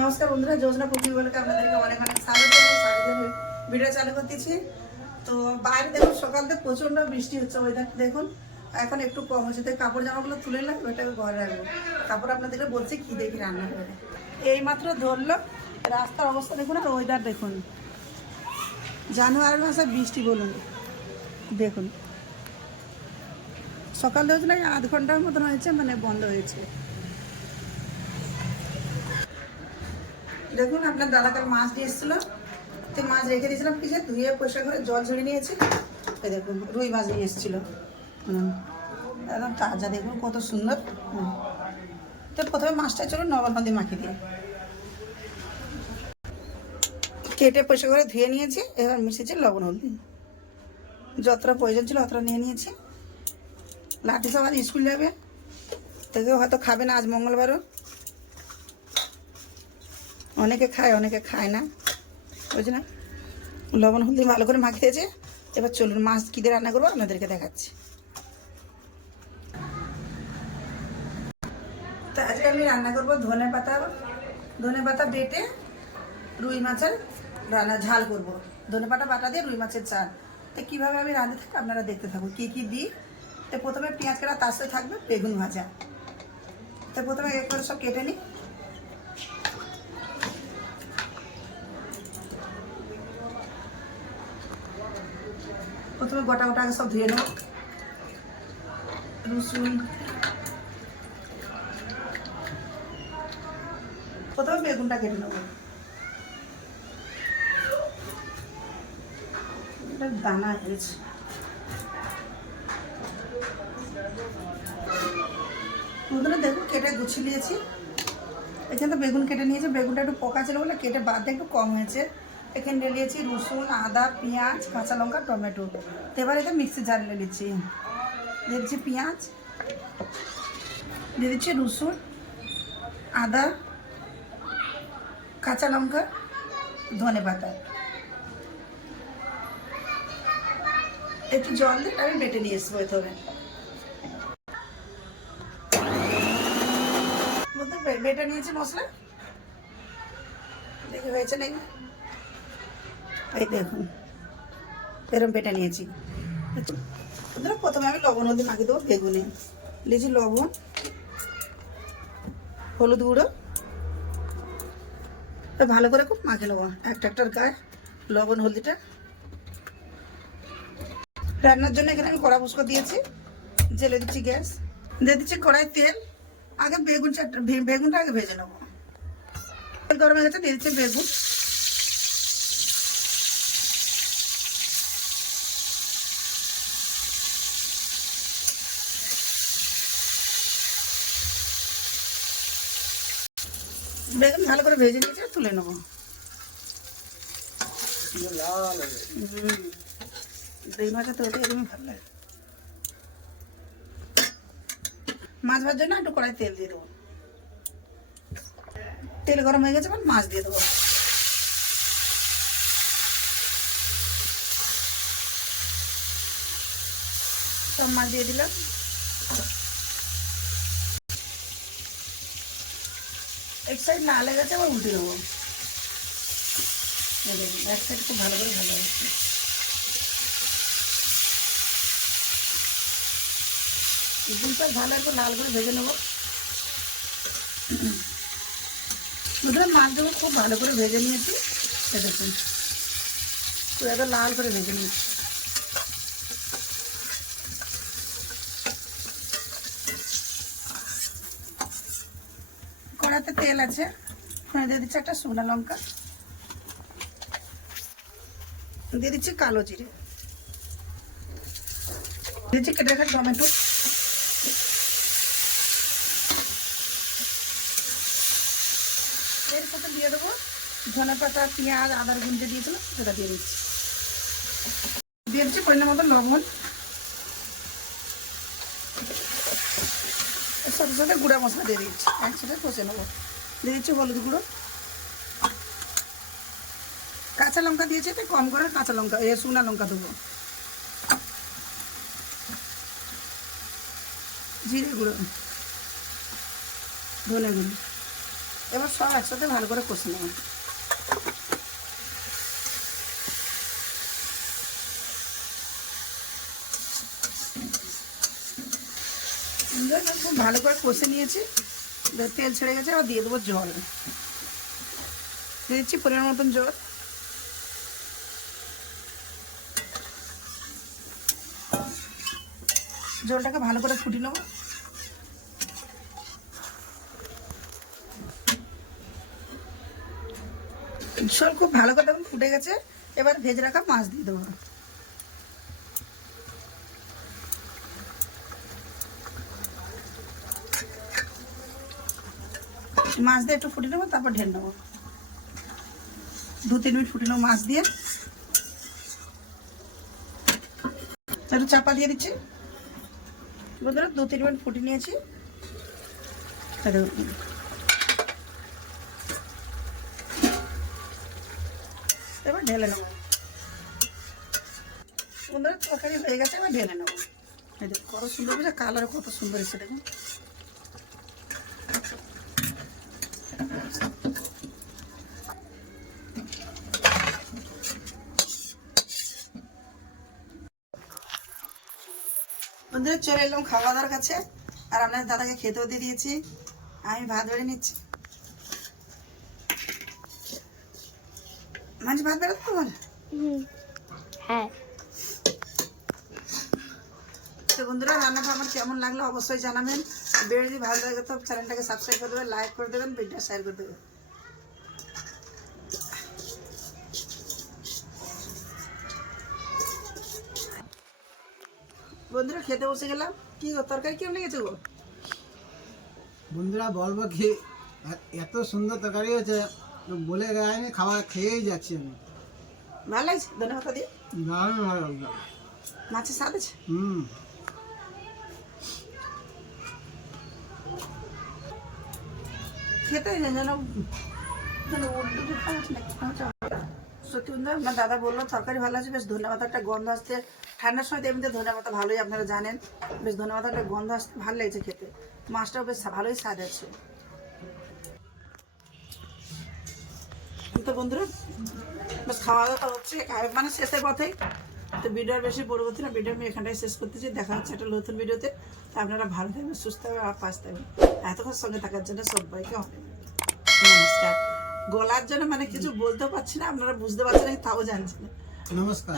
নমস্কার বন্ধুরা, যোজনা কুকিং বলকে আপনাদেরকে অনেক অনেক স্বাগত ভিডিও চালু করতেছি। তো বাইরে দেখুন সকাল থেকে প্রচণ্ড বৃষ্টি হচ্ছে ওয়েদার দেখুন। এখন একটু কম হচ্ছে তাই কাপড় জামাগুলো তুলে নিলাম, ওইটাকে ঘরে রাখব। তারপর আপনাদেরকে বলছি কী দেখি রান্না করে। এই মাত্র ধরলো, রাস্তার অবস্থা দেখুন আর ওয়েদার দেখুন। জানুয়ারি মাসে বৃষ্টি বলুন, দেখুন। সকাল এই আধ ঘণ্টার মতন হয়েছে মানে বন্ধ হয়েছে। দেখুন, আপনার দাদা কাল মাছ দিয়ে এসেছিল। তো মাছ রেখে দিয়েছিলাম কিছু ধুয়ে পয়সা করে জল ঝরিয়ে নিয়েছি। এই দেখুন, রুই মাছ নিয়ে এসেছিল। একদম তাজা, দেখুন কত সুন্দর। তো প্রথমে মাছটা চলো নবাল মাখিয়ে দিয়ে কেটে পয়সা করে ধুয়ে নিয়েছি, এবার মিশেছি লবণ হলদি। যতটা প্রয়োজন ছিল অতটা নিয়ে নিয়েছি। লাঠি সব আজ স্কুল যাবে, তো হয়তো খাবে না আজ মঙ্গলবারও। অনেকে খায় অনেকে খায় না। ওই জন্য লবণ, হলদি ভালো করে মাখিয়েছে। এবার চলুন, মাছ কী দিয়ে রান্না করব, আপনাদেরকে দেখাচ্ছি। আজকে আমি রান্না করব ধনে পাতা ধনে পাতা বেটে রুই মাছের রান্না, ঝাল করব। ধনে পাতা বাটা দিয়ে রুই মাছের চাল। তো কীভাবে আমি রাঁধে থাকি আপনারা দেখতে থাকুন। কী কী দিই? তো প্রথমে পেঁয়াজ কাটা তার সাথে থাকবে বেগুন ভাজা। তো প্রথমে এক করে সব কেটে নিই। প্রথমে গোটা গোটা আগে সব ধুয়ে নেব। রসুন। প্রথমে বেগুনটা কেটে নেব। দানা হয়েছে। প্রথমে দেখুন কেটে গুছিয়ে নিয়েছি। এখানে তো বেগুন কেটে নিয়েছি, বেগুনটা একটু পোকা ছিল বলে কেটে বাদ একটু কম হয়েছে। এখানে নিয়ে নিয়েছি রসুন, আদা, পেঁয়াজ, কাঁচা লঙ্কা, টমেটো। তো এবার এটা মিক্সি জার নিয়ে নিচ্ছি। দিয়ে দিচ্ছি পেঁয়াজ। দিয়ে দিচ্ছি রসুন, আদা, কাঁচা লঙ্কা, ধনে পাতা। একটু জল দিয়ে আমি বেটে নিয়ে এসবো তবে বেটে নিয়েছি মশলা। দেখে হয়েছে নাকি? দেখুন এরকম বেটে নিয়েছি। ধরো প্রথমে আমি লবণ, হলদি মাখিয়ে দেবো, বেগুনে, লিচি, লবণ, হলুদ গুঁড়ো। ভালো করে খুব মাখে নেব, একটা একটার গায়ে লবণ, হলদিটা। রান্নার জন্য এখানে আমি কড়া ফুসকো দিয়েছি, জেলে দিচ্ছি গ্যাস, দিয়ে দিচ্ছি কড়াই তেল, আগে বেগুন চারটা বেগুনটা আগে ভেজে নেব। তেল গরম গেছে, দিয়ে দিচ্ছি বেগুন। বেগুন ভালো করে ভেজে নিয়েছি তুলে নেব। দই মাছটা তো একদমই ভালো মাছ ভাজার জন্য একটু কড়াই তেল দিয়ে দেবো। তেল গরম হয়ে গেছে মাছ দিয়ে দেবো। সব মাছ দিয়ে দিলাম। এক সাইড না লেগেছে আবার উল্টে দেবো। এক সাইড খুব ভালো করে ভালো হচ্ছে দুটো ভালো একটু লাল করে ভেজে নেব। বুঝলাম মাছগুলো খুব ভালো করে ভেজে নিয়েছি দেখুন। এত লাল করে ভেজে নিয়েছি। কড়াতে তেল আছে। ওখানে দিয়ে দিচ্ছি একটা শুকনো লঙ্কা। দিয়ে দিচ্ছি কালো জিরে। দিচ্ছি কেটে রাখা টমেটো। এর সাথে দিয়ে দেবো ধনে পাতা, পেঁয়াজ, আদার গুঁজে দিয়েছিলাম, সেটা দিয়ে দিচ্ছি। দিয়ে দিচ্ছি পরিমাণ মতো লবণ। সাথে সাথে গুঁড়া মশলা দিয়ে দিচ্ছি একসাথে কষে নেব। দিয়ে দিচ্ছি হলুদ গুঁড়ো। কাঁচা লঙ্কা দিয়েছি একটু কম করে কাঁচা লঙ্কা, এ শুকনা লঙ্কা দেবো। জিরে গুঁড়ো, ধনে গুঁড়ো। এবার সব একসাথে ভালো করে কষে নেব। সুন্দর খুব ভালো করে কষে নিয়েছি। তেল ছেড়ে গেছে আবার দিয়ে দেবো জল। দিয়ে দিচ্ছি পরিমাণ মতন জল। জলটাকে ভালো করে ফুটিয়ে নেব। ঝোল খুব ভালো করে ফুটে গেছে। এবার ভেজে রাখা মাছ দিয়ে দেবো। মাছ দিয়ে একটু ফুটে নেব, তারপর ঢেলে নেব। দু, তিন মিনিট ফুটে নেব মাছ দিয়ে। একটু চাপা দিয়ে দিচ্ছি। বন্ধুরা, দু, তিন মিনিট ফুটে নিয়েছি। এবার ঢেলে নেব। বন্ধুরা, তরকারি হয়ে গেছে, এবার ঢেলে নেব। কত সুন্দর কালার কত সুন্দর এসে দেখুন। বন্ধুরা চলে এলাম খাওয়া দাওয়ার কাছে। আর আপনার দাদাকে খেতেও দিয়ে দিয়েছি। আমি ভাত বেড়ে নিচ্ছি। মাঝে ভাত বেড়ে তোমার হ্যাঁ। তো বন্ধুরা রান্নাটা আমার কেমন লাগল অবশ্যই জানাবেন। ভিডিও যদি ভালো লাগে তো চ্যানেলটাকে সাবস্ক্রাইব করে দেবেন লাইক করে দেবেন ভিডিও শেয়ার করে দেবেন। বন্ধুরা খেতে বসে গেলাম। কি গো তরকারি কেমন লেগেছে গো? বন্ধুরা বলব কি এত সুন্দর তরকারি হয়েছে বলে গায়নি খাবার খেয়েই যাচ্ছি আমি। ভালো লাগছে ধন্যবাদ দিয়ে? দারুণ ভালো লাগল। মাছের স্বাদ আছে? হুম। খেতে যেন যেন উল্টো যে খাওয়াচ্ছে না, সত্যি বন্ধু আপনার দাদা বলল তরকারি ভালো আছে বেশ ধন্যবাদ একটা গন্ধ আসছে। ঠান্ডার সময় তো এমনিতে ধন্যবাদ ভালোই, আপনারা জানেন। বেশ ধন্যবাদ একটা গন্ধ আসতে ভালো লেগেছে খেতে। মাছটাও বেশ ভালোই স্বাদ আছে। তো বন্ধুরা, বেশ খাওয়া দাওয়া হচ্ছে। মানে শেষের পথেই। তো ভিডিও আর বেশি পরবর্তী না, ভিডিও আমি এখানটাই শেষ করতেছি। দেখা হচ্ছে একটা নতুন ভিডিওতে। তো আপনারা ভালো থাকবেন, সুস্থ থাকবেন আর পাশ থাকবেন। এতক্ষণ সঙ্গে থাকার জন্য সবাইকে অনেক নমস্কার। গলার জন্য মানে কিছু বলতেও পারছি না, আপনারা বুঝতে পারছেন তাও জানছি না। নমস্কার।